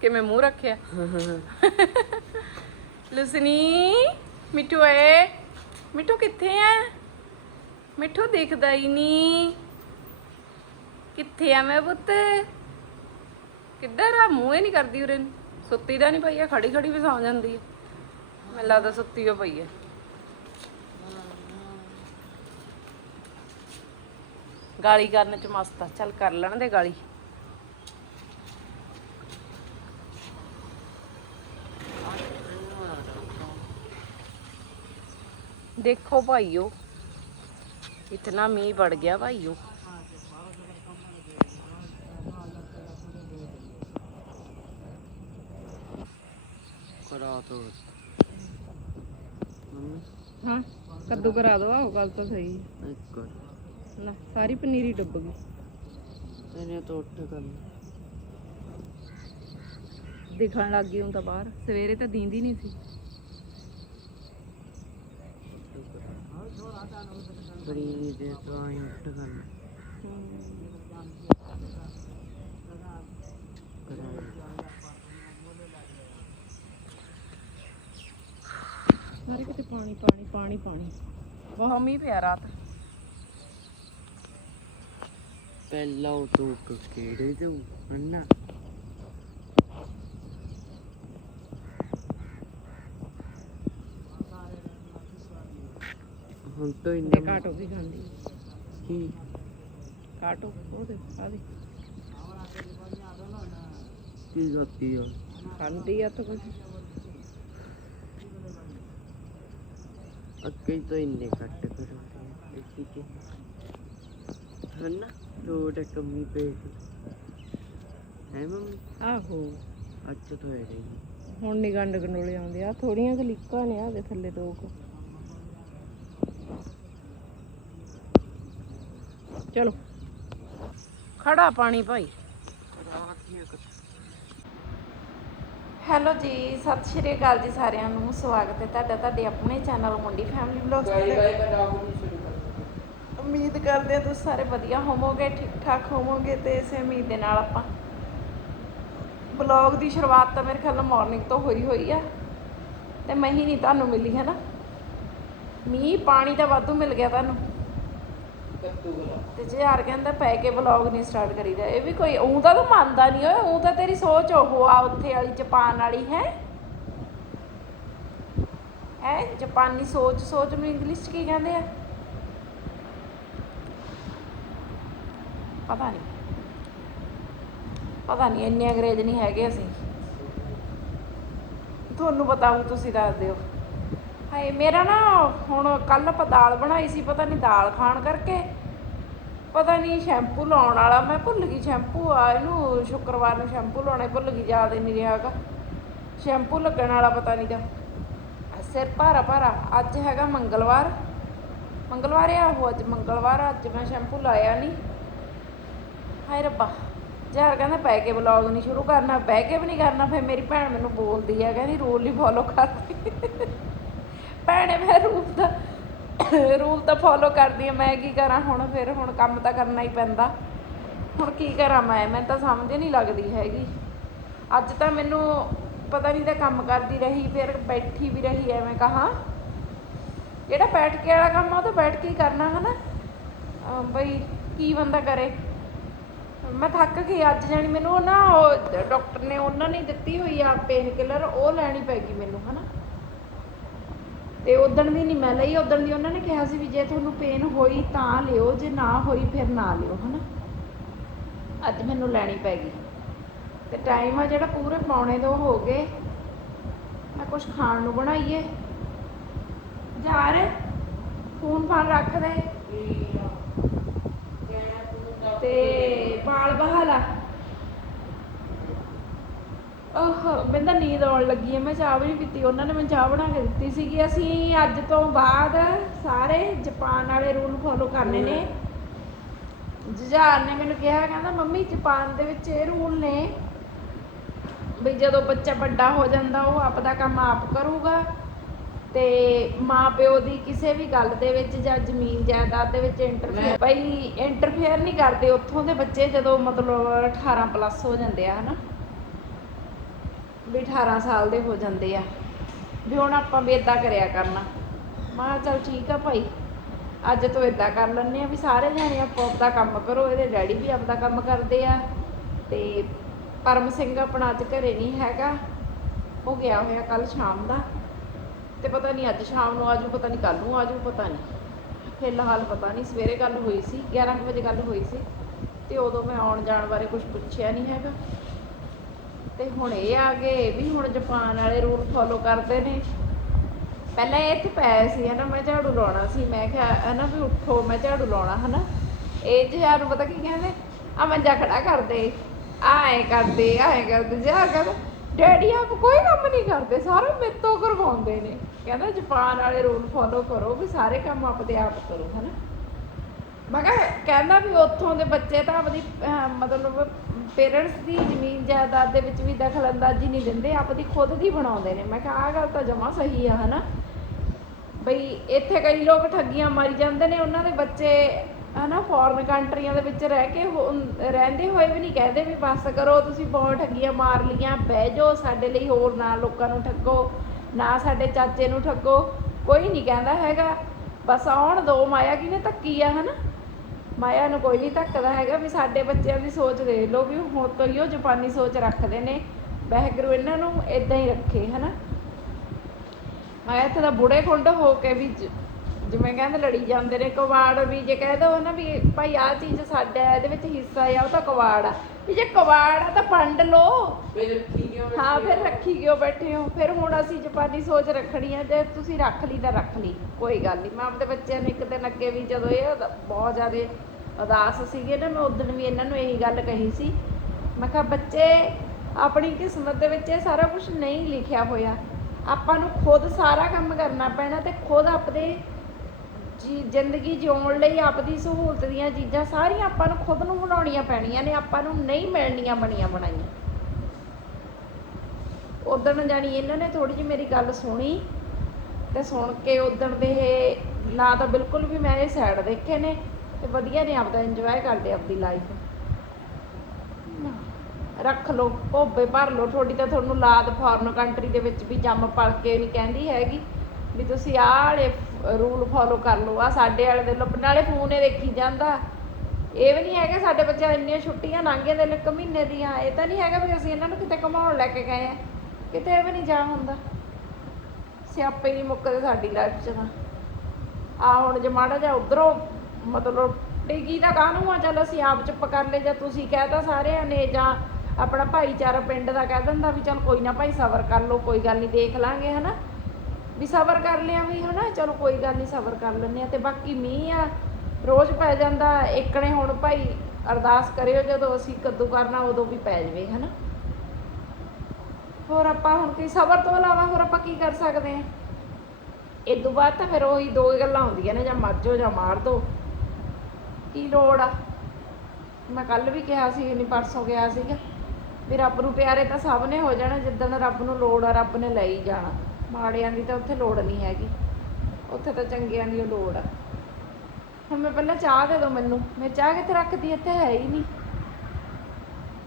ਕਿਵੇਂ ਮੂੰਹ ਰੱਖਿਆ। ਲੁਸਨੀ ਮਿੱਠੂ ਏ ਮਿੱਠੂ ਕਿੱਥੇ ਆ? ਮਿੱਠੂ ਦਿਖਦਾ ਹੀ ਨਹੀਂ। ਕਿੱਥੇ ਆ ਮੈਂ ਪੁੱਤ? ਕਿੱਧਰ ਆ? ਮੂੰਹ ਹੀ ਨਹੀਂ ਕਰਦੀ ਉਰੇ ਨੂੰ। ਸੁੱਤੀ ਦਾ ਨਹੀਂ ਪਈ ਆ ਖੜੀ ਖੜੀ ਵੀ ਸੌਂ ਜਾਂਦੀ ਹੈ ਮੈਨੂੰ ਲੱਗਦਾ ਸੁੱਤੀ ਹੋ ਪਈ ਹੈ ਗਾਲੀ ਕਰਨ ਚ ਮਸਤ ਆ। ਚੱਲ ਕਰ ਲੈਣ ਦੇ ਗਾਲੀ। ਦੇਖੋ ਭਾਈਓ ਇਤਨਾ ਮੀਂਹ ਵੜ ਗਿਆ ਭਾਈਓ। ਕਰਾ ਦੋ ਹਾਂ ਕੱਦੂ ਕਰਾ ਦੋ ਆਹ ਗੱਲ ਤਾਂ ਸਹੀ। ਇੱਕ ਲੈ ਸਾਰੀ ਪਨੀਰੀ ਡੁੱਬ ਗਈ। ਇਹਨੇ ਤਾਂ ਉੱਠ ਕਰ ਦਿਖਣ ਲੱਗ ਗਈ ਹੁਣ ਤਾਂ ਬਾਹਰ। ਸਵੇਰੇ ਤਾਂ ਦੀਂਦੀ ਨਹੀਂ ਸੀ। ਬੜੀ ਦੇ ਤਾਂ ਹੀ ਉੱਠ ਕਰ ਸਾਰੇ ਕਿਤੇ ਪਾਣੀ ਪਾਣੀ ਪਾਣੀ ਪਾਣੀ। ਬਹੁਤ ਮੀਂਹ ਪਿਆ ਰਾਤ। ਪਹਿਲਾਂ ਉਹ ਤੂੰ ਕਿਹੜੇ ਤੋਂ ਹੰਨਾ? ਹੁਣ ਤਾਂ ਤੇ ਇੰਨਾ ਕਾਟੋ ਵੀ ਖਾਂਦੀ। ਕੀ? ਕਾਟੋ ਉਹਦੇ ਆ ਦੇ। ਕੀ ਗਾਤੀ ਆ? ਖਾਂਦੀ ਆ ਤਾਂ ਕੁਝ ਅੱਗੇ ਤੋਂ ਇੰਨੇ ਕੱਟ ਕਰੋ ਇੱਥੇ ਕਿ। ਹੰਨਾ? ਥੋੜਾ ਕਮੀ ਪੇ ਹੈ ਮੰਮੀ? ਆਹੋ। ਅੱਛਾ ਤੋਂ ਹੈ ਰਹੀ ਹੁਣ ਨਹੀਂ ਗੰਡ ਗਨੋਲੇ ਆਉਂਦੇ। ਆ ਥੋੜੀਆਂ ਕੁ ਲੀਕਾਂ ਨੇ ਆ ਦੇ ਥੱਲੇ ਦੋ ਕੁ। ਚਲੋ। ਖੜਾ ਪਾਣੀ ਭਾਈ। ਹੈਲੋ ਜੀ ਸਤਿ ਸ਼੍ਰੀ ਅਕਾਲ ਜੀ ਸਾਰਿਆਂ ਨੂੰ। ਸਵਾਗਤ ਹੈ ਤੁਹਾਡਾ ਤੁਹਾਡੇ ਆਪਣੇ ਚੈਨਲ ਮੁੰਡੀ ਫੈਮਿਲੀ ਵਲੌਗਸ ਤੇ। ਉਮੀਦ ਕਰਦੇ ਹਾਂ ਤੁਸੀਂ ਸਾਰੇ ਵਧੀਆ ਹੋਵੋਗੇ ਠੀਕ ਠਾਕ ਹੋਵੋਗੇ ਤੇ ਇਸੇ ਉਮੀਦ ਦੇ ਨਾਲ ਆਪਾਂ ਬਲੌਗ ਦੀ ਸ਼ੁਰੂਆਤ ਤਾਂ ਮੇਰੇ ਖਿਆਲ ਨਾਲ ਮਾਰਨਿੰਗ ਤੋਂ ਹੋਈ ਹੋਈ ਆ। ਤੇ ਮੈਂ ਹੀ ਨਹੀਂ ਤੁਹਾਨੂੰ ਮਿਲੀ ਹੈ ਨਾ ਮੀਂਹ ਪਾਣੀ ਤਾਂ ਵਾਧੂ ਮਿਲ ਗਿਆ ਤੁਹਾਨੂੰ। ਤੇ ਜੇ ਹਰ ਕਹਿੰਦਾ ਪੈ ਕੇ ਬਲੌਗ ਨਹੀਂ ਸਟਾਰਟ ਕਰੀਦਾ, ਇਹ ਵੀ ਕੋਈ ਉਹ ਤਾਂ ਤੂੰ ਮੰਨਦਾ ਨਹੀਂ ਓਏ ਉਹ ਤਾਂ ਤੇਰੀ ਸੋਚ ਉਹ ਆ ਉੱਥੇ ਵਾਲੀ ਜਾਪਾਨ ਵਾਲੀ, ਹੈ? ਹੈ? ਜਾਪਾਨੀ ਸੋਚ ਸੋਚ ਨੂੰ ਇੰਗਲਿਸ਼ ਚ ਕੀ ਕਹਿੰਦੇ ਆ? ਪਤਾ ਨਹੀਂ। ਪਤਾ ਨਹੀਂ, ਇੰਨੇ ਅੰਗਰੇਜ਼ ਨਹੀਂ ਹੈਗੇ ਅਸੀਂ। ਤੁਹਾਨੂੰ ਪਤਾ ਹੋਊ, ਤੁਸੀਂ ਦੱਸ ਦਿਓ। ਹਾਏ, ਮੇਰਾ ਨਾ ਹੁਣ ਕੱਲ ਆਪਾਂ ਦਾਲ ਬਣਾਈ ਸੀ, ਪਤਾ ਨਹੀਂ ਦਾਲ ਖਾਣ ਕਰਕੇ। ਪਤਾ ਨਹੀਂ ਸ਼ੈਂਪੂ ਲਾਉਣ ਵਾਲਾ, ਮੈਂ ਭੁੱਲ ਗਈ ਸ਼ੈਂਪੂ ਆ, ਇਹਨੂੰ ਸ਼ੁੱਕਰਵਾਰ ਨੂੰ ਸ਼ੈਂਪੂ ਲਾਉਣਾ ਭੁੱਲ ਗਈ, ਯਾਦ ਹੀ ਨਹੀਂ ਰਿਹਾਗਾ ਸ਼ੈਂਪੂ ਲੱਗਣ ਵਾਲਾ ਪਤਾ ਨਹੀਂ ਦਾ ਸਿਰ ਭਾਰਾ ਭਾਰਾ, ਅੱਜ ਹੈਗਾ ਮੰਗਲਵਾਰ। ਮੰਗਲਵਾਰ ਆ ਉਹ ਅੱਜ, ਮੰਗਲਵਾਰ ਅੱਜ ਮੈਂ ਸ਼ੈਂਪੂ ਲਾਇਆ ਨਹੀਂ। ਹਾਏ ਰੱਬਾ, ਯਾਰ ਕਹਿੰਦਾ ਬਹਿ ਕੇ ਵਲੌਗ ਨਹੀਂ ਸ਼ੁਰੂ ਕਰਨਾ, ਬਹਿ ਕੇ ਵੀ ਨਹੀਂ ਕਰਨਾ, ਫਿਰ ਮੇਰੀ ਭੈਣ ਮੈਨੂੰ ਬੋਲਦੀ ਆ, ਕਹਿੰਦੀ ਰੂਲ ਨਹੀਂ ਫੋਲੋ ਕਰਦੀ। ਭੈਣੇ, ਮੈਂ ਰੂਪ ਦਾ ਰੂਲ ਤਾਂ ਫੋਲੋ ਕਰਦੀ ਆ, ਮੈਂ ਕੀ ਕਰਾਂ? ਹੁਣ ਫਿਰ ਹੁਣ ਕੰਮ ਤਾਂ ਕਰਨਾ ਹੀ ਪੈਂਦਾ। ਹੁਣ ਕੀ ਕਰਾਂ ਮੈਂ? ਮੈਨੂੰ ਤਾਂ ਸਮਝ ਨਹੀਂ ਲੱਗਦੀ ਹੈਗੀ। ਅੱਜ ਤਾਂ ਮੈਨੂੰ ਪਤਾ ਨਹੀਂ ਤਾਂ ਕੰਮ ਕਰਦੀ ਰਹੀ, ਫਿਰ ਬੈਠੀ ਵੀ ਰਹੀ ਐਵੇਂ ਕਹਾ। ਜਿਹੜਾ ਬੈਠ ਕੇ ਵਾਲਾ ਕੰਮ ਆ, ਉਹ ਤਾਂ ਬੈਠ ਕੇ ਹੀ ਕਰਨਾ ਹਨਾ। ਬਈ ਕੀ ਬੰਦਾ ਕਰੇ? ਮੈਂ ਥੱਕ ਗਈ ਅੱਜ ਜਾਣੀ ਮੈਨੂੰ ਨਾ ਉਹ ਡਾਕਟਰ ਨੇ ਉਹਨਾਂ ਨੇ ਦਿੱਤੀ ਹੋਈ ਆ ਪੇਨ ਕਿਲਰ ਉਹ ਲੈਣੀ ਪੈ ਗਈ ਮੈਨੂੰ, ਹਨਾ। ਤੇ ਉਦਣ ਦੀ ਨਹੀਂ ਮੈਂ ਲਈ ਉਦਣ ਦੀ ਉਹਨਾਂ ਨੇ ਕਿਹਾ ਸੀ ਵੀ ਜੇ ਤੁਹਾਨੂੰ ਪੇਨ ਹੋਈ ਤਾਂ ਲਿਓ, ਜੇ ਨਾ ਹੋਈ ਫਿਰ ਨਾ ਲਿਓ, ਹਨਾ? ਅੱਜ ਮੈਨੂੰ ਲੈਣੀ ਪੈ ਗਈ। ਤੇ ਟਾਈਮ ਆ ਜਿਹੜਾ ਪੂਰੇ ਪੌਣੇ ਦੋ ਹੋ ਗਏ। ਮੈਂ ਕੁਝ ਖਾਣ ਨੂੰ ਬਣਾਈਏ। ਯਾਰ ਫੋਨ ਫਾਨ ਰੱਖ ਦੇ ਤੇ ਵਾਲ ਬਹਾਲਾ ਓਹ ਬੰਦਾ ਨੀਂਦ ਆਉਣ ਲੱਗੀ ਹੈ ਮੈਂ ਚਾਹ ਵੀ ਨਹੀਂ ਪੀਤੀ। ਉਹਨਾਂ ਨੇ ਮੈਨੂੰ ਚਾਹ ਬਣਾ ਕੇ ਦਿੱਤੀ ਸੀਗੀ। ਅਸੀਂ ਅੱਜ ਤੋਂ ਬਾਅਦ ਸਾਰੇ ਜਾਪਾਨ ਵਾਲੇ ਰੂਲ ਫੋਲੋ ਕਰਨੇ ਨੇ। ਜੁਝਾਰ ਨੇ ਮੈਨੂੰ ਕਿਹਾ ਕਹਿੰਦਾ ਮੰਮੀ ਜਾਪਾਨ ਦੇ ਵਿੱਚ ਇਹ ਰੂਲ ਨੇ ਵੀ ਜਦੋਂ ਬੱਚਾ ਵੱਡਾ ਹੋ ਜਾਂਦਾ ਉਹ ਆਪਦਾ ਕੰਮ ਆਪ ਕਰੂਗਾ ਤੇ ਮਾਂ ਪਿਓ ਦੀ ਕਿਸੇ ਵੀ ਗੱਲ ਦੇ ਵਿੱਚ ਜਾਂ ਜ਼ਮੀਨ ਜਾਇਦਾਦ ਦੇ ਵਿੱਚ ਇੰਟਰਫੇਅਰ ਬਈ ਇੰਟਰਫੇਅਰ ਨਹੀਂ ਕਰਦੇ। ਉੱਥੋਂ ਦੇ ਬੱਚੇ ਜਦੋਂ ਮਤਲਬ 18 ਪਲੱਸ ਹੋ ਜਾਂਦੇ ਆ ਹਨਾ? ਵੀ 18 ਸਾਲ ਦੇ ਹੋ ਜਾਂਦੇ ਆ, ਵੀ ਹੁਣ ਆਪਾਂ ਵੀ ਇਦਾਂ ਕਰਿਆ ਕਰਨਾ। ਮੈਂ ਕਿਹਾ ਚੱਲ ਠੀਕ ਆ ਭਾਈ, ਅੱਜ ਤੋਂ ਇਦਾਂ ਕਰ ਲੈਂਦੇ ਆ ਵੀ ਸਾਰੇ ਜਾਣੇ ਆਪੋ ਆਪਦਾ ਕੰਮ ਕਰੋ, ਇਹਦੇ ਡੈਡੀ ਵੀ ਆਪਦਾ ਕੰਮ ਕਰਦੇ ਆ ਤੇ ਪਰਮ ਸਿੰਘ ਆਪਣਾ ਅੱਜ ਘਰੇ ਨਹੀਂ ਹੈਗਾ, ਉਹ ਗਿਆ ਹੋਇਆ ਕੱਲ ਸ਼ਾਮ ਦਾ। ਤੇ ਪਤਾ ਨਹੀਂ ਅੱਜ ਸ਼ਾਮ ਨੂੰ ਆਜੂ, ਪਤਾ ਨਹੀਂ ਕੱਲ ਨੂੰ ਆਜੂ, ਪਤਾ ਨਹੀਂ। ਫਿਲਹਾਲ ਪਤਾ ਨਹੀਂ, ਸਵੇਰੇ ਗੱਲ ਹੋਈ ਸੀ 11 ਕੁ ਵਜੇ ਗੱਲ ਹੋਈ ਸੀ। ਤੇ ਉਦੋਂ ਮੈਂ ਆਉਣ ਜਾਣ ਬਾਰੇ ਕੁਝ ਪੁੱਛਿਆ ਨਹੀਂ ਹੈਗਾ। ਤੇ ਹੁਣ ਇਹ ਆ ਗਏ ਵੀ ਹੁਣ ਜਾਪਾਨ ਵਾਲੇ ਰੂਲ ਫੋਲੋ ਕਰਦੇ ਨੇ। ਪਹਿਲਾਂ ਇਹ ਇੱਥੇ ਪਏ ਸੀ, ਹਨਾ, ਮੈਂ ਝਾੜੂ ਲਾਉਣਾ ਸੀ, ਮੈਂ ਕਿਹਾ, ਹਨਾ, ਵੀ ਉੱਠੋ, ਮੈਂ ਝਾੜੂ ਲਾਉਣਾ, ਹਨਾ। ਇਹ ਜਿਹਾ ਨੂੰ ਪਤਾ ਕੀ ਕਹਿੰਦੇ? ਆ ਮੰਜਾ ਖੜਾ ਕਰਦੇ ਆਏ ਕਰਦੇ ਆਏ ਕਰਦੇ, ਜਾ ਕਰ ਡੈਡੀ ਆਪ ਕੋਈ ਕੰਮ ਨਹੀਂ ਕਰਦੇ, ਸਾਰਾ ਮੇਰੇ ਤੋਂ ਕਰਵਾਉਂਦੇ ਨੇ। ਕਹਿੰਦਾ, ਜਾਪਾਨ ਵਾਲੇ ਰੂਲ ਫੋਲੋ ਕਰੋ, ਵੀ ਸਾਰੇ ਕੰਮ ਆਪਦੇ ਆਪ ਕਰੋ, ਹਨਾ। ਮੈਂ ਕਿਹਾ, ਕਹਿੰਦਾ ਵੀ ਉੱਥੋਂ ਦੇ ਬੱਚੇ ਤਾਂ ਆਪਦੀ ਮਤਲਬ ਪੇਰੈਂਟਸ ਦੀ ਜ਼ਮੀਨ ਜਾਇਦਾਦ ਦੇ ਵਿੱਚ ਵੀ ਦਖਲ ਅੰਦਾਜ਼ੀ ਨਹੀਂ ਦਿੰਦੇ ਆਪਦੀ ਖੁਦ ਦੀ ਬਣਾਉਂਦੇ ਨੇ। ਮੈਂ ਕਿਹਾ, ਆਹ ਗੱਲ ਤਾਂ ਜਮਾ ਸਹੀ ਆ, ਹਨਾ? ਬਈ, ਇੱਥੇ ਕਈ ਲੋਕ ਠੱਗੀਆਂ ਮਾਰੀ ਜਾਂਦੇ ਨੇ, ਉਹਨਾਂ ਦੇ ਬੱਚੇ, ਹਨਾ ਫੋਰਨ ਕੰਟਰੀਆਂ ਦੇ ਵਿੱਚ ਰਹਿ ਕੇ ਹੋ- ਰਹਿੰਦੇ ਹੋਏ ਵੀ ਨਹੀਂ ਕਹਿੰਦੇ ਵੀ ਬਸ ਕਰੋ, ਤੁਸੀਂ ਬਹੁਤ ਠੱਗੀਆਂ ਮਾਰ ਲੀਆਂ ਬਹਿ ਜਾਓ, ਸਾਡੇ ਲਈ ਹੋਰ ਨਾ ਲੋਕਾਂ ਨੂੰ ਠੱਗੋ, ਨਾ ਸਾਡੇ ਚਾਚੇ ਨੂੰ ਠੱਗੋ। ਕੋਈ ਨਹੀਂ ਕਹਿੰਦਾ ਹੈਗਾ। ਬਸ ਆਉਣ ਦੋ, ਮਾਇਆ ਕਿਨੇ ਧੱਕੀ ਆ, ਹਨਾ? ਮਾਇਆ ਨੂੰ ਕੋਈ ਨਹੀਂ ਧੱਕਦਾ ਹੈਗਾ ਵੀ ਸਾਡੇ ਬੱਚਿਆਂ ਦੀ ਸੋਚ ਦੇਖ ਲਓ ਵੀ ਹੁਣ ਤੋਂ ਹੀ ਉਹ ਜਾਪਾਨੀ ਸੋਚ ਰੱਖਦੇ ਨੇ। ਵਾਹਿਗੁਰੂ ਇਹਨਾਂ ਨੂੰ ਇਦਾਂ ਹੀ ਰੱਖੇ, ਹਨਾ? ਮਾਇਆ ਇੱਥੇ ਤਾਂ ਬੁੜੇ ਖੁੰਡ ਹੋ ਕੇ ਵੀ ਜਿਵੇਂ ਕਹਿੰਦੇ ਲੜੀ ਜਾਂਦੇ ਨੇ, ਕਵਾੜ ਵੀ ਜੇ ਕਹਿ ਦੋ ਨਾ ਵੀ ਭਾਈ ਆਹ ਚੀਜ਼ ਸਾਡਾ ਇਹਦੇ ਵਿੱਚ ਹਿੱਸਾ ਆ, ਉਹ ਤਾਂ ਕਵਾੜ ਆ। ਵੀ ਜੇ ਕਵਾੜ ਆ ਤਾਂ ਵੰਡ ਲਓ। ਫਿਰ ਕੀ ਕਿਉਂ ਹਾਂ ਫਿਰ ਰੱਖੀ ਕਿਉਂ ਬੈਠੇ ਹੋ? ਫਿਰ ਹੁਣ ਅਸੀਂ ਜਾਪਾਨੀ ਸੋਚ ਰੱਖਣੀ ਆ ਜੇ ਤੁਸੀਂ ਰੱਖ ਲਈ ਤਾਂ ਰੱਖ ਲਈ ਕੋਈ ਗੱਲ ਨਹੀਂ ਮੈਂ ਆਪਣੇ ਬੱਚਿਆਂ ਨੂੰ ਇੱਕ ਦਿਨ ਅੱਗੇ ਵੀ ਜਦੋਂ ਇਹ ਉਦ- ਬਹੁਤ ਜ਼ਿਆਦਾ ਉਦਾਸ ਸੀਗੇ ਨਾ ਮੈਂ ਉਦੋਂ ਵੀ ਇਹਨਾਂ ਨੂੰ ਇਹੀ ਗੱਲ ਕਹੀ ਸੀ। ਮੈਂ ਕਿਹਾ ਬੱਚੇ ਆਪਣੀ ਕਿਸਮਤ ਦੇ ਵਿੱਚ ਇਹ ਸਾਰਾ ਕੁਝ ਨਹੀਂ ਲਿਖਿਆ ਹੋਇਆ। ਆਪਾਂ ਨੂੰ ਖੁਦ ਸਾਰਾ ਕੰਮ ਕਰਨਾ ਪੈਣਾ ਤੇ ਖੁਦ ਆਪਦੇ ਜੀ ਜ਼ਿੰਦਗੀ ਜਿਉਣ ਲਈ ਆਪਦੀ ਸਹੂਲਤ ਦੀਆਂ ਚੀਜ਼ਾਂ ਸਾਰੀਆਂ ਆਪਾਂ ਨੂੰ ਖੁਦ ਨੂੰ ਬਣਾਉਣੀਆਂ ਪੈਣੀਆਂ ਨੇ ਆਪਾਂ ਨੂੰ ਨਹੀਂ ਮਿਲਣੀਆਂ ਬਣੀਆਂ ਬਣਾਈਆਂ। ਉਦਣ ਜਾਣੀ ਇਹਨਾਂ ਨੇ ਥੋੜੀ ਜਿਹੀ ਮੇਰੀ ਗੱਲ ਸੁਣੀ ਤੇ ਸੁਣ ਕੇ ਉਦਣ ਦੇ ਇਹ ਨਾ ਤਾਂ ਬਿਲਕੁਲ ਵੀ ਮੈਂ ਇਹ ਸਾਈਡ ਦੇਖੇ ਨੇ ਤੇ ਵਧੀਆ ਨੇ ਆਪਦਾ ਇੰਜੋਏ ਕਰਦੇ ਆਪਦੀ ਲਾਈਫ ਰੱਖ ਲਓ ਭੋਬੇ ਭਰ ਲਓ ਤੁਹਾਡੀ ਤਾਂ ਤੁਹਾਨੂੰ ਲਾਦ ਫੋਰਨ ਕੰਟਰੀ ਦੇ ਵਿੱਚ ਵੀ ਜੰਮ ਪਲ ਕੇ ਨਹੀਂ ਕਹਿੰਦੀ ਹੈਗੀ ਵੀ ਤੁਸੀਂ ਆਹ ਵਾਲੇ ਰੂਲ ਫੋਲੋ ਕਰ ਲਓ। ਆ ਸਾਡੇ ਵਾਲੇ ਦੇ ਲੱਭ ਨਾਲੇ ਫੋਨ ਇਹ ਦੇਖੀ ਜਾਂਦਾ। ਇਹ ਵੀ ਨਹੀਂ ਹੈਗਾ ਸਾਡੇ ਬੱਚਿਆਂ ਇੰਨੀਆਂ ਛੁੱਟੀਆਂ ਲੰਘੀਆਂ ਦੇ ਇੱਕ ਮਹੀਨੇ ਦੀਆਂ। ਇਹ ਤਾਂ ਨਹੀਂ ਹੈਗਾ ਵੀ ਅਸੀਂ ਇਹਨਾਂ ਨੂੰ ਕਿਤੇ ਘੁਮਾਉਣ ਲੈ ਕੇ ਗਏ ਆ। ਕਿਤੇ ਵੀ ਨਹੀਂ ਜਾ ਹੁੰਦਾ। ਸਿਆਪੇ ਨਹੀਂ ਮੁੱਕਦੇ ਸਾਡੀ ਲਾਈਫ 'ਚ ਤਾਂ। ਆ ਹੁਣ ਜੇ ਮਾੜਾ ਜਿਹਾ ਉਧਰੋਂ ਮਤਲਬ ਡਿੱਗੀ ਦਾ ਕਾਹਨੂੰ ਆ? ਚੱਲ ਅਸੀਂ ਆਪ ਚੁੱਪ ਕਰ ਲਏ। ਜਾਂ ਤੁਸੀਂ ਕਹਿਤਾ ਸਾਰਿਆਂ ਨੇ ਜਾਂ ਆਪਣਾ ਭਾਈਚਾਰਾ ਪਿੰਡ ਦਾ ਕਹਿ ਦਿੰਦਾ ਵੀ ਚੱਲ ਕੋਈ ਨਾ ਭਾਈ ਸਬਰ ਕਰ ਲਓ, ਕੋਈ ਗੱਲ ਨਹੀਂ, ਦੇਖ ਲਾਂਗੇ, ਹਨਾ? ਵੀ ਸਬਰ ਕਰ ਲਿਆ ਵੀ, ਹਨਾ? ਚਲੋ ਕੋਈ ਗੱਲ ਨਹੀਂ ਸਬਰ ਕਰ ਲੈਂਦੇ ਆ ਤੇ ਬਾਕੀ ਮੀਂਹ ਆ, ਰੋਜ਼ ਪੈ ਜਾਂਦਾ। ਇੱਕ ਨੇ ਹੁਣ ਭਾਈ ਅਰਦਾਸ ਕਰਿਓ, ਜਦੋਂ ਅਸੀਂ ਕੱਦੂ ਕਰਨਾ, ਉਦੋਂ ਵੀ ਪੈ ਜਵੇ, ਹਨਾ? ਹੋਰ ਆਪਾਂ ਹੁਣ ਕੀ ਸਬਰ ਤੋਂ ਇਲਾਵਾ ਹੋਰ ਆਪਾਂ ਕੀ ਕਰ ਸਕਦੇ ਆ ਇਹ ਤੋਂ ਬਾਅਦ ਤਾਂ ਫਿਰ ਉਹੀ ਦੋ ਗੱਲਾਂ ਹੁੰਦੀਆਂ ਨੇ, ਜਾਂ ਮੱਜੋ ਜਾਂ ਮਾਰ ਦੋ। ਕੀ ਲੋੜ ਆ? ਮੈਂ ਕੱਲ ਵੀ ਕਿਹਾ ਸੀ ਨਹੀਂ ਪਰਸੋਂ ਗਿਆ ਸੀਗਾ। ਵੀ ਰੱਬ ਨੂੰ ਪਿਆਰੇ ਤਾਂ ਸਭ ਨੇ ਹੋ ਜਾਣਾ, ਜਿੱਦਣ ਰੱਬ ਨੂੰ ਲੋੜ ਆ, ਰੱਬ ਨੇ ਲੈ ਹੀ ਜਾਣਾ। ਮਾੜਿਆਂ ਦੀ ਤਾਂ ਉੱਥੇ ਲੋੜ ਨਹੀਂ ਹੈਗੀ। ਉੱਥੇ ਤਾਂ ਚੰਗਿਆਂ ਦੀ ਲੋੜ ਆ। ਹੁਣ ਮੈਂ ਪਹਿਲਾਂ ਚਾਹ ਦੇ ਦਿਓ ਮੈਨੂੰ। ਮੈਂ ਚਾਹ ਕਿੱਥੇ ਰੱਖਦੀ? ਇੱਥੇ ਹੈ ਹੀ ਨਹੀਂ।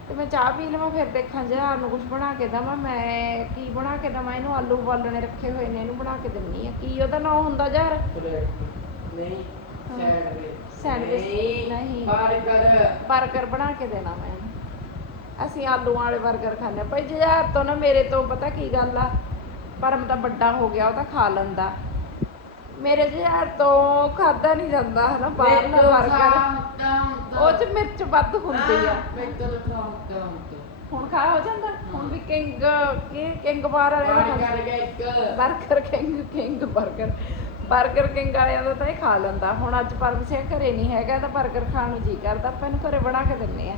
ਤੇ ਮੈਂ ਚਾਹ ਪੀ ਲਵਾਂ ਫਿਰ ਦੇਖਾਂ ਜਹਾਰ ਨੂੰ ਕੁਝ ਬਣਾ ਕੇ ਦਵਾਂ। ਮੈਂ ਕੀ ਬਣਾ ਕੇ ਦਵਾਂ? ਇਹਨੂੰ ਆਲੂ ਉਬਾਲਣੇ ਰੱਖੇ ਹੋਏ ਨੇ ਇਹਨੂੰ ਬਣਾ ਕੇ ਦਿੰਨੀ ਆ। ਕੀ ਉਹਦਾ ਨਾਮ ਹੁੰਦਾ ਜਹਾਰ? ਨਹੀਂ ਹਾਂ। ਸੈਂਡਵਿਚ। ਸੈਂਡਵਿਚ ਨਹੀਂ। ਬਰਗਰ ਬਣਾ ਕੇ ਦੇਣਾ ਮੈਂ। ਅਸੀਂ ਆਲੂਆਂ ਵਾਲੇ 버ਗਰ ਖਾਂਦੇ ਹਾਂ। ਭਾਈ ਜਹਾਰ ਤੋਂ ਨਾ ਮੇਰੇ ਤੋਂ ਪਤਾ ਕੀ ਗੱਲ ਆ? ਪਰਮ ਤਾਂ ਵੱਡਾ ਹੋ ਗਿਆ ਉਹ ਤਾਂ ਖਾ ਲੈਂਦਾ। ਮੇਰੇ ਜਿਹੜ ਤੋਂ ਖਾਦਾ ਨਹੀਂ ਜਾਂਦਾ ਹਨਾ ਬਾਹਰਲਾ ਵਰਗਾ ਉਹ ਚ ਮਿਰਚ ਵੱਧ ਹੁੰਦੀ ਆ। ਹੁਣ ਖਾ ਹੋ ਜਾਂਦਾ? ਹੁਣ ਵੀ ਕਿੰਗ ਕੀ ਕਿੰਗ ਬਾਰ ਵਾਲੇ Burger King King Burger. Burger King ਵਾਲਿਆਂ ਦਾ ਤਾਂ ਇਹ ਖਾ ਲੈਂਦਾ। ਹੁਣ ਅੱਜ ਪਰਮ ਘਰੇ ਨਹੀਂ ਹੈਗਾ ਤਾਂ ਬਰਗਰ ਖਾਣ ਨੂੰ ਜੀ ਕਰਦਾ। ਆਪਾਂ ਇਹਨੂੰ ਘਰੇ ਬਣਾ ਕੇ ਦਿੰਨੇ ਆ।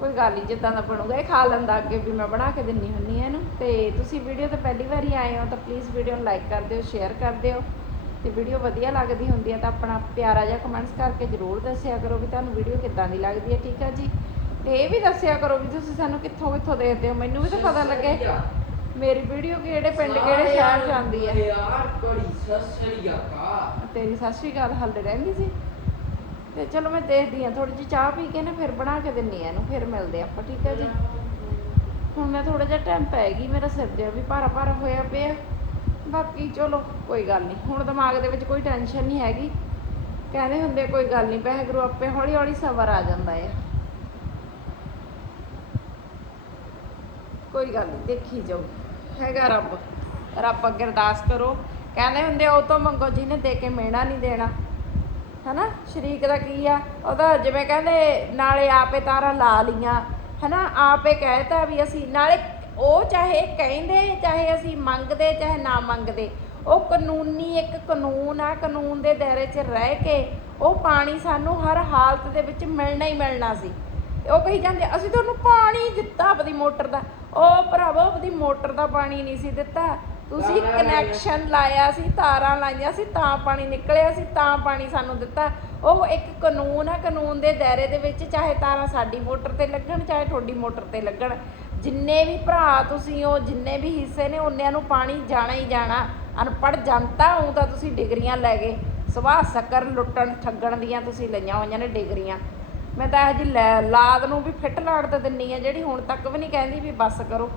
ਕੋਈ ਗੱਲ ਨਹੀਂ ਜਿੱਦਾਂ ਦਾ ਬਣੂਗਾ। ਇਹ ਖਾ ਲੈਂਦਾ ਅੱਗੇ ਵੀ ਮੈਂ ਬਣਾ ਕੇ ਦਿੰਨੀ ਹੁੰਨੀ ਆ ਇਹਨੂੰ। ਤੇ ਤੁਸੀਂ ਵੀਡੀਓ ਤੇ ਪਹਿਲੀ ਵਾਰੀ ਆਏ ਹੋ ਤਾਂ ਪਲੀਜ਼ ਵੀਡੀਓ ਨੂੰ ਲਾਈਕ ਕਰ ਦਿਓ ਸ਼ੇਅਰ ਕਰ ਦਿਓ। ਤੇ ਵੀਡੀਓ ਵਧੀਆ ਲੱਗਦੀ ਹੁੰਦੀ ਹੈ ਤਾਂ ਆਪਣਾ ਪਿਆਰਾ ਜਿਹਾ ਕਮੈਂਟਸ ਕਰਕੇ ਜਰੂਰ ਦੱਸਿਆ ਕਰੋ ਵੀ ਤੁਹਾਨੂੰ ਵੀਡੀਓ ਕਿੱਦਾਂ ਦੀ ਲੱਗਦੀ ਹੈ ਠੀਕ ਹੈ ਜੀ? ਤੇ ਇਹ ਵੀ ਦੱਸਿਆ ਕਰੋ ਵੀ ਤੁਸੀਂ ਸਾਨੂੰ ਕਿੱਥੋਂ ਕਿੱਥੋਂ ਦੇਖਦੇ ਹੋ ਮੈਨੂੰ ਵੀ ਤਾਂ ਪਤਾ ਲੱਗੇ। ਮੇਰੀ ਵੀਡੀਓ ਕਿਹੜੇ ਪਿੰਡ ਕਿਹੜੇ ਸ਼ਹਿਰ ਚ ਆਉਂਦੀ ਹੈ ਯਾਰ ਬੜੀ ਸਸਰੀਆ ਕਾ। ਤੇਰੀ ਸਤਿ ਸ਼੍ਰੀ ਅਕਾਲ ਹੱਲੇ ਰਹਿੰਦੀ ਸੀ? ਤੇ ਚਲੋ ਮੈਂ ਦੇਖਦੀ ਆ ਥੋੜੀ ਜਿਹੀ ਚਾਹ ਪੀ ਕੇ ਨਾ ਫਿਰ ਬਣਾ ਕੇ ਦਿੰਨੀ ਆ ਇਹਨੂੰ, ਫਿਰ ਮਿਲਦੇ ਆਪਾਂ, ਠੀਕ ਹੈ ਜੀ? ਹੁਣ ਮੈਂ ਥੋੜਾ ਜਿਹਾ ਟਾਈਮ ਪੈ ਗਈ, ਮੇਰਾ ਸਿਰ ਜਿਹਾ ਵੀ ਭਾਰਾ ਭਾਰਾ ਹੋਇਆ ਪਿਆ। ਬਾਕੀ ਚਲੋ, ਕੋਈ ਗੱਲ ਨਹੀਂ, ਹੁਣ ਦਿਮਾਗ ਦੇ ਵਿੱਚ ਕੋਈ ਟੈਨਸ਼ਨ ਨਹੀਂ ਹੈਗੀ। ਕਹਿੰਦੇ ਹੁੰਦੇ ਕੋਈ ਗੱਲ ਨਹੀਂ ਗੁਰੂ ਆਪੇ ਹੌਲੀ ਹੌਲੀ ਸਬਰ ਆ ਜਾਂਦਾ ਆ। ਕੋਈ ਗੱਲ ਨਹੀਂ, ਦੇਖੀ ਜਾਓ। ਹੈਗਾ ਰੱਬ ਰੱਬ ਅੱਗੇ ਅਰਦਾਸ ਕਰੋ। ਕਹਿੰਦੇ ਹੁੰਦੇ ਉਹ ਤੋਂ ਮੰਗੋ ਜਿਹਨੇ ਦੇ ਕੇ ਮਿਹਣਾ ਨਹੀਂ ਦੇਣਾ। ਹਨਾ? ਸ਼ਰੀਕ ਦਾ ਕੀ ਆ? ਉਹਦਾ ਜਿਵੇਂ ਕਹਿੰਦੇ, ਨਾਲੇ ਆਪੇ ਤਾਰਾਂ ਲਾ ਲੀਆਂ ਹਨਾ? ਆਪੇ ਕਹਿਤਾ ਵੀ ਅਸੀਂ, ਨਾਲੇ ਉਹ ਚਾਹੇ ਕਹਿੰਦੇ, ਚਾਹੇ ਅਸੀਂ ਮੰਗਦੇ, ਚਾਹੇ ਨਾ ਮੰਗਦੇ, ਉਹ ਕਾਨੂੰਨੀ ਇੱਕ ਕਾਨੂੰਨ ਆ, ਕਾਨੂੰਨ ਦੇ ਦਾਇਰੇ 'ਚ ਰਹਿ ਕੇ ਉਹ ਪਾਣੀ ਸਾਨੂੰ ਹਰ ਹਾਲਤ ਦੇ ਵਿੱਚ ਮਿਲਣਾ ਹੀ ਮਿਲਣਾ ਸੀ। ਉਹ ਕਹੀ ਜਾਂਦੇ, ਅਸੀਂ ਤੁਹਾਨੂੰ ਪਾਣੀ ਦਿੱਤਾ ਆਪਦੀ ਮੋਟਰ ਦਾ। ਉਹ ਭਰਾਵੋ, ਆਪਦੀ ਮੋਟਰ ਦਾ ਪਾਣੀ ਨਹੀਂ ਸੀ ਦਿੱਤਾ। ਤੁਸੀਂ ਕਨੈਕਸ਼ਨ ਲਾਇਆ ਸੀ, ਤਾਰਾਂ ਲਾਈਆਂ ਸੀ, ਤਾਂ ਪਾਣੀ ਨਿਕਲਿਆ ਸੀ, ਤਾਂ ਪਾਣੀ ਸਾਨੂੰ ਦਿੱਤਾ। ਉਹ ਇੱਕ ਕਾਨੂੰਨ ਆ, ਕਾਨੂੰਨ ਦੇ ਦਾਇਰੇ ਦੇ ਵਿੱਚ ਚਾਹੇ ਤਾਰਾਂ ਸਾਡੀ ਮੋਟਰ ਤੇ ਲੱਗਣ, ਚਾਹੇ ਤੁਹਾਡੀ ਮੋਟਰ ਤੇ ਲੱਗਣ। ਜਿੰਨੇ ਵੀ ਭਰਾ ਤੁਸੀਂ ਹੋ, ਜਿੰਨੇ ਵੀ ਹਿੱਸੇ ਨੇ, ਉਹਨਿਆਂ ਨੂੰ ਪਾਣੀ ਜਾਣਾ ਹੀ ਜਾਣਾ। ਅਨਪੜ੍ਹ ਜਨਤਾ ਉਹ ਤਾਂ ਤੁਸੀਂ ਡਿਗਰੀਆਂ ਲੈ ਗਏ। ਸਵਾਹ ਸ਼ੱਕਰ ਲੁੱਟਣ, ਠੱਗਣ ਦੀਆਂ ਤੁਸੀਂ ਲਈਆਂ ਹੋਈਆਂ ਨੇ ਡਿਗਰੀਆਂ। ਮੈਂ ਤਾਂ ਇਹ ਜੀ ਲਾਦ ਨੂੰ ਵੀ ਫਿੱਟ ਲਾੜ ਤੇ ਦਿੰਨੀ ਆ, ਜਿਹੜੀ ਹੁਣ ਤੱਕ ਵੀ ਨਹੀਂ ਕਹਿੰਦੀ ਵੀ ਬੱਸ ਕਰੋ।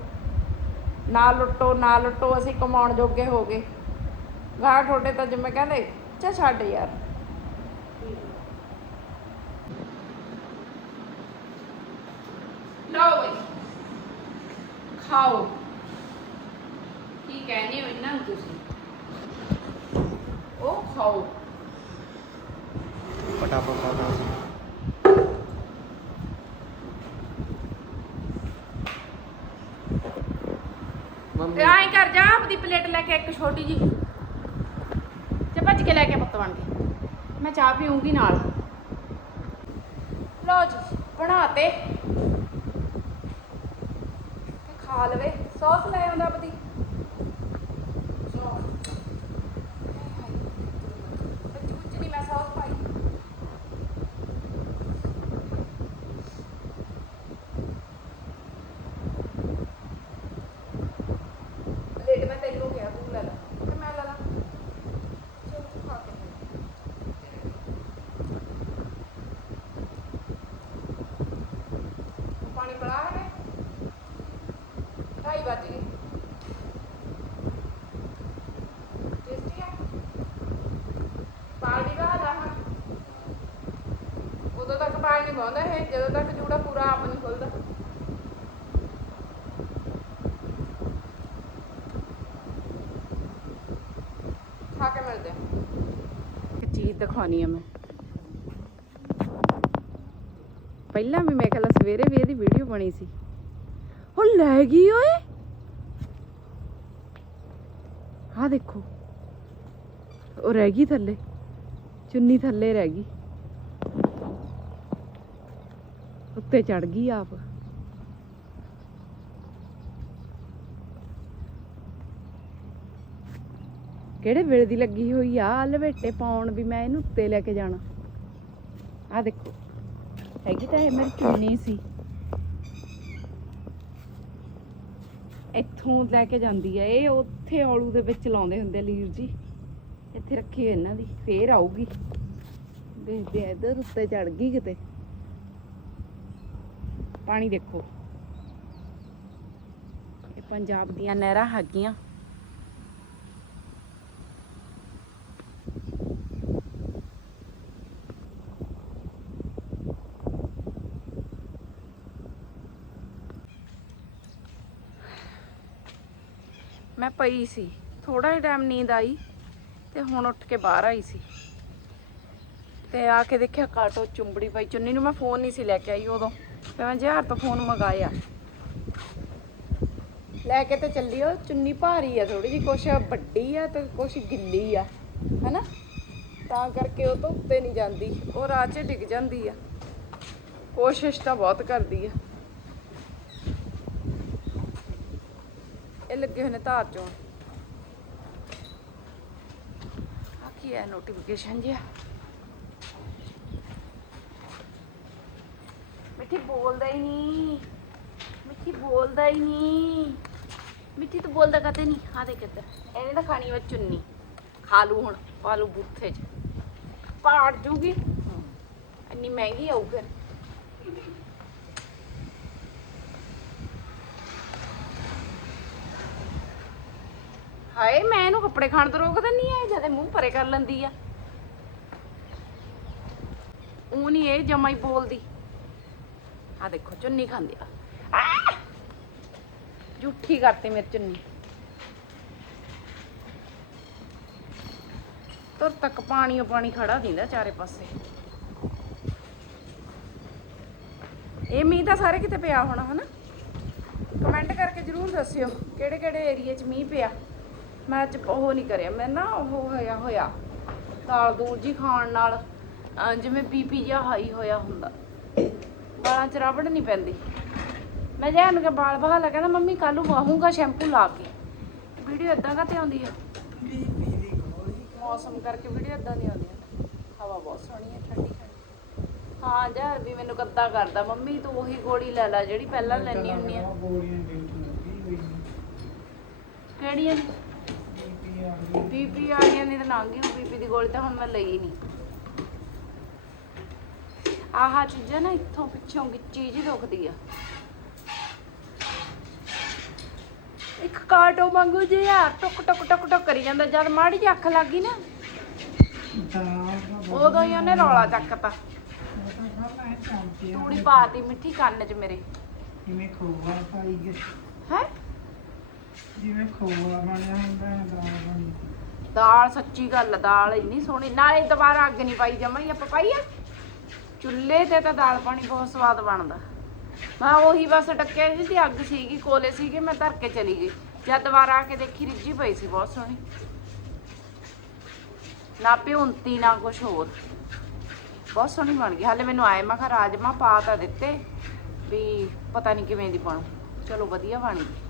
ਨਾ ਲੁੱਟੋ ਨਾ ਲੁੱਟੋ ਅਸੀਂ ਕਮਾਉਣ ਜੋਗੇ ਹੋ ਗਏ। ਗਾਹ ਤੁਹਾਡੇ ਤਾਂ ਜਿਵੇਂ ਕਹਿੰਦੇ ਚਾ ਛੱਡ ਯਾਰ। ਲਓ ਬਈ। ਖਾਓ। ਕੀ ਕਹਿੰਦੇ ਹੋ ਇਹਨਾਂ ਨੂੰ ਤੁਸੀਂ? ਉਹ ਖਾਓ। ਫਟਾਫਟ ਖਾਣਾ ਤੇ ਮੰਮੀ ਐਂ ਕਰ ਜਾ ਆਪਦੀ ਪਲੇਟ ਲੈ ਕੇ ਇੱਕ ਛੋਟੀ ਜੀ ਤੇ ਭੱਜ ਕੇ ਲੈ ਕੇ ਪੁੱਤ ਬਣ ਕੇ ਮੈਂ ਚਾਹ ਪੀਉਂਗੀ ਨਾਲ। ਲਓ ਜੀ, ਬਣਾ ਤੇ ਖਾ ਲਵੇ। ਸੌਸ ਲੈ ਆਉਂਦਾ ਆਪਦੀ ਸੌਸ ਵਿੱਚ ਵਿੱਚ ਨਹੀਂ ਮੈਂ ਸੌਸ ਪਾਈ ਪਲੇਟ ਮੈਂ ਤੈਨੂੰ ਕਿਹਾ ਤੂੰ ਲੈ ਲੈ ਤੇ ਮੈਂ ਲੈ ਲਾ ਚਲ ਤੂੰ ਖਾ ਕੇ ਦੇਖ। ਪਾਣੀ ਬੜਾ ਹੈ ਢਾਈ ਵੱਜ ਗਏ ਟੇਸਟੀ ਹੈ ਪਾਣੀ ਦਾ ਰਹਾ ਉਦੋਂ ਤੱਕ ਪਾਣੀ ਨਹੀਂ ਪਾਉਂਦਾ ਹੈ ਜਦੋਂ ਤੱਕ ਜੂੜਾ ਪੂਰਾ ਆਪ ਨਹੀਂ ਖੁੱਲਦਾ। ਖਾ ਕੇ ਮਿਲਦੇ ਇੱਕ ਚੀਜ਼ ਦਿਖਾਉਣੀ ਆ ਮੈਂ। ਪਹਿਲਾਂ ਵੀ ਮੈਂ ਕਹਿੰਦਾ ਸਵੇਰੇ ਵੀ ਇਹਦੀ ਵੀਡੀਓ ਬਣੀ ਸੀ। ਉਹ ਲੈ ਗਈ ਓਏ। ਆ ਦੇਖੋ। ਉਹ ਰਹਿ ਗਈ ਥੱਲੇ। ਚੁੰਨੀ ਥੱਲੇ ਰਹਿ ਗਈ। ਉੱਤੇ ਚੜ ਗਈ ਆਪ। ਕਿਹੜੇ ਵੇਲੇ ਦੀ ਲੱਗੀ ਹੋਈ ਆ? ਆਹ ਲਵੇਟੇ ਪਾਉਣ ਵੀ ਮੈਂ ਇਹਨੂੰ ਉੱਤੇ ਲੈ ਕੇ ਜਾਣਾ। ਆ ਦੇਖੋ। ਹੈਗੀ ਤਾਂ ਇਹ ਮੇਰੀ ਚੁੰਨੀ ਸੀ। ਇੱਥੋਂ ਲੈ ਕੇ ਜਾਂਦੀ ਆ। ਇਹ ਉੱਥੇ ਔਲੂ ਦੇ ਵਿੱਚ ਲਾਉਂਦੇ ਹੁੰਦੇ ਆ ਲੀਰ ਜੀ। ਇੱਥੇ ਰੱਖੀ ਹੋਈ ਇਹਨਾਂ ਦੀ। ਫੇਰ ਆਊਗੀ। ਦੇਖਦੇ ਆ, ਇੱਧਰ ਉੱਤੇ ਚੜ ਗਈ ਕਿਤੇ। ਪਾਣੀ ਦੇਖੋ। ਇਹ ਪੰਜਾਬ ਦੀਆਂ ਨਹਿਰਾਂ ਹੈਗੀਆਂ। ਮੈਂ ਪਈ ਸੀ। ਥੋੜਾ ਜਿਹਾ ਟਾਈਮ ਨੀਂਦ ਆਈ ਤੇ ਹੁਣ ਉੱਠ ਕੇ ਬਾਹਰ ਆਈ ਸੀ। ਤੇ ਆ ਕੇ ਦੇਖਿਆ ਕਾਟੋ ਚੁੰਬੜੀ ਪਈ। ਚੁੰਨੀ ਨੂੰ ਮੈਂ ਫੋਨ ਨਹੀਂ ਸੀ ਲੈ ਕੇ ਆਈ ਉਦੋਂ। ਤੇ ਮੈਂ ਜਹਾਰ ਤੋਂ ਫੋਨ ਮੰਗਾਇਆ ਲੈ ਕੇ ਤੇ ਚੱਲੀ ਉਹ ਚੁੰਨੀ ਭਾਰੀ ਆ ਥੋੜੀ ਜੀ ਕੁਛ ਵੱਡੀ ਆ ਤੇ ਕੁਛ ਗਿੱਲੀ ਆ, ਹੈਨਾ? ਤਾਂ ਕਰਕੇ ਉਹ ਤੋਂ ਉੱਤੇ ਨਹੀਂ ਜਾਂਦੀ, ਉਹ ਰਾਹ 'ਚ ਡਿੱਗ ਜਾਂਦੀ ਆ। ਕੋਸ਼ਿਸ਼ ਤਾਂ ਬਹੁਤ ਕਰਦੀ ਆ। ਇਹ ਲੱਗੇ ਹੋਏ ਨੇ ਧਾਰ ਚੋਂ। ਆ ਕੀ ਹੈ ਨੋਟੀਫਿਕੇਸ਼ਨ ਜਿਹਾ? ਮਿੱਠੀ ਬੋਲਦਾ ਹੀ ਨਹੀਂ। ਮਿੱਠੀ ਬੋਲਦਾ ਹੀ ਨਹੀਂ। ਮਿੱਠੀ ਤਾਂ ਬੋਲਦਾ ਕਦੇ ਨਹੀਂ? ਆ ਦੇ ਕਿੱਧਰ ਇਹਨੇ ਤਾਂ ਖਾਣੀ ਵਾ ਚੁੰਨੀ। ਖਾ ਲੂ ਹੁਣ ਪਾ ਲੂ ਬੁੱਥੇ 'ਚ। ਪਾੜ ਜੂਗੀ। ਇੰਨੀ ਮਹਿੰਗੀ ਆਊ ਫਿਰ। ਹਾਏ, ਮੈਂ ਇਹਨੂੰ ਕੱਪੜੇ ਖਾਣ ਤੋਂ ਰੋਕਦਾ ਨਹੀਂ ਐ ਜਦੇ ਮੂੰਹ ਪਰੇ ਕਰ ਲੈਂਦੀ ਆ। ਉਹ ਨਹੀਂ ਇਹ ਜਮਾ ਹੀ ਬੋਲਦੀ। ਆ ਦੇਖੋ, ਚੁੰਨੀ ਖਾਂਦੀ ਆ। ਆਹ! ਕਰਤੀ ਮੇਰੀ ਚੁੰਨੀ। ਤੁਰ ਤੱਕ ਪਾਣੀ ਓ ਪਾਣੀ ਖੜਾ ਦਿੰਦਾ ਚਾਰੇ ਪਾਸੇ। ਇਹ ਮੀਂਹ ਤਾਂ ਸਾਰੇ ਕਿਤੇ ਪਿਆ ਹੋਣਾ, ਹਨਾ? ਕਮੈਂਟ ਕਰਕੇ ਜਰੂਰ ਦੱਸਿਓ ਕਿਹੜੇ ਕਿਹੜੇ ਏਰੀਏ 'ਚ ਮੀਂਹ ਪਿਆ। ਮੈਂ ਅੱਜ ਉਹ ਨਹੀਂ ਕਰਿਆ, ਮੈਂ ਨਾ ਉਹ ਹੋਇਆ ਹੋਇਆ ਦਾਲ ਦੂਲ ਜੀ ਖਾਣ ਨਾਲ, ਅਹ ਜਿਵੇਂ ਬੀਪੀ ਜਿਹਾ ਹਾਈ ਹੋਇਆ ਹੁੰਦਾ। ਵਾਲਾਂ 'ਚ ਰਬੜ ਨਹੀਂ ਪੈਂਦੀ। ਮੈਂ ਜਾਂ ਨੂੰ ਕਿ ਬਹਾ ਲਾ, ਕਹਿੰਦਾ, ਮੰਮੀ ਕੱਲ ਨੂੰ ਵਾਹੂੰਗਾ ਸ਼ੈਂਪੂ ਲਾ ਕੇ। ਵੀਡੀਓ ਇਦਾਂ ਕਾਤੇ ਆਉਂਦੀ ਆ? ਮੌਸਮ ਕਰਕੇ ਵੀਡੀਓ ਇਦਾਂ ਦੀ ਆਉਂਦੀ ਆ। ਹਵਾ ਬਹੁਤ ਸੋਹਣੀ ਹੈ ਠੰਡੀ ਠੰਡੀ। ਹਾਂ ਯਾਰ ਵੀ ਮੈਨੂੰ ਕੱਦਾ ਕਰਦਾ, ਮੰਮੀ, ਤੂੰ ਉਹੀ ਗੋਲੀ ਲੈ ਲੈ, ਜਿਹੜੀ ਪਹਿਲਾਂ ਲੈਣੀ ਹੁੰਦੀ ਆ। ਕਿਹੜੀਆਂ? ਬੀਪੀ ਵਾਲੀਆਂ ਨਹੀਂ ਤਾਂ ਲੰਘ ਬੀਪੀ ਦੀ ਗੋਲੀ ਤਾਂ ਹੁਣ ਮੈਂ ਲਈ ਨਹੀਂ। ਆਹ ਚੀਜ਼ਾਂ ਨਾ ਇੱਥੋਂ ਪਿੱਛੋਂ ਗਿੱਚੀ ਜੀ ਦੁਖਦੀ ਆ। ਇੱਕ ਕਾਟੋ ਵਾਂਗੂ ਜੇ ਆ ਟੁਕ ਟੁਕ ਟੁਕ ਟੁਕ ਕਰੀ ਜਾਂਦਾ ਜਦ ਮਾੜੀ ਜਿਹੀ ਅੱਖ ਲੱਗੀ ਨਾ ਉਦੋਂ ਹੀ ਉਹਨੇ ਰੌਲਾ ਚੱਕਤਾ। ਤੂੜੀ ਪਾਤੀ ਮਿੱਠੀ ਕੰਨ 'ਚ ਮੇਰੇ। ਜਿਵੇਂ ਖੋਆ ਪਾਈ ਗਏ ਹੈ? ਜਿਵੇਂ ਖੋਆ ਬਣਿਆ ਹੁੰਦਾ ਹੈ ਦਾਲ ਬਣੀ। ਦਾਲ ਸੱਚੀ ਗੱਲ ਦਾਲ ਇੰਨੀ ਸੋਹਣੀ ਨਾਲੇ ਦੁਬਾਰਾ ਅੱਗ ਨਹੀਂ ਪਾਈ ਜਮਾ ਹੀ ਆਪਾਂ ਪਾਈ ਆ? ਚੁੱਲ੍ਹੇ ਤੇ ਤਾਂ ਦਾਲ ਪਾਣੀ ਬਹੁਤ ਸਵਾਦ ਬਣਦਾ। ਮੈਂ ਉਹੀ ਬਸ ਟੱਕਿਆ ਜੀ ਤੇ ਅੱਗ ਸੀਗੀ, ਕੋਲੇ ਸੀਗੇ, ਮੈਂ ਧਰ ਕੇ ਚਲੀ ਗਈ। ਜਦ ਦੁਬਾਰਾ ਆ ਕੇ ਦੇਖੀ ਰਿੱਝੀ ਪਈ ਸੀ ਬਹੁਤ ਸੋਹਣੀ। ਨਾ ਭਿਉਂਤੀ, ਨਾ ਕੁਛ ਹੋਰ। ਬਹੁਤ ਸੋਹਣੀ ਬਣ ਗਈ। ਹਾਲੇ ਮੈਨੂੰ ਆਏ, ਮੈਂ ਕਿਹਾ ਰਾਜਮਾ ਪਾ ਤਾਂ ਦਿੱਤੇ, ਵੀ ਪਤਾ ਨਹੀਂ ਕਿਵੇਂ ਦੀ ਬਣੂ। ਚਲੋ ਵਧੀਆ ਬਣ ਗਈ।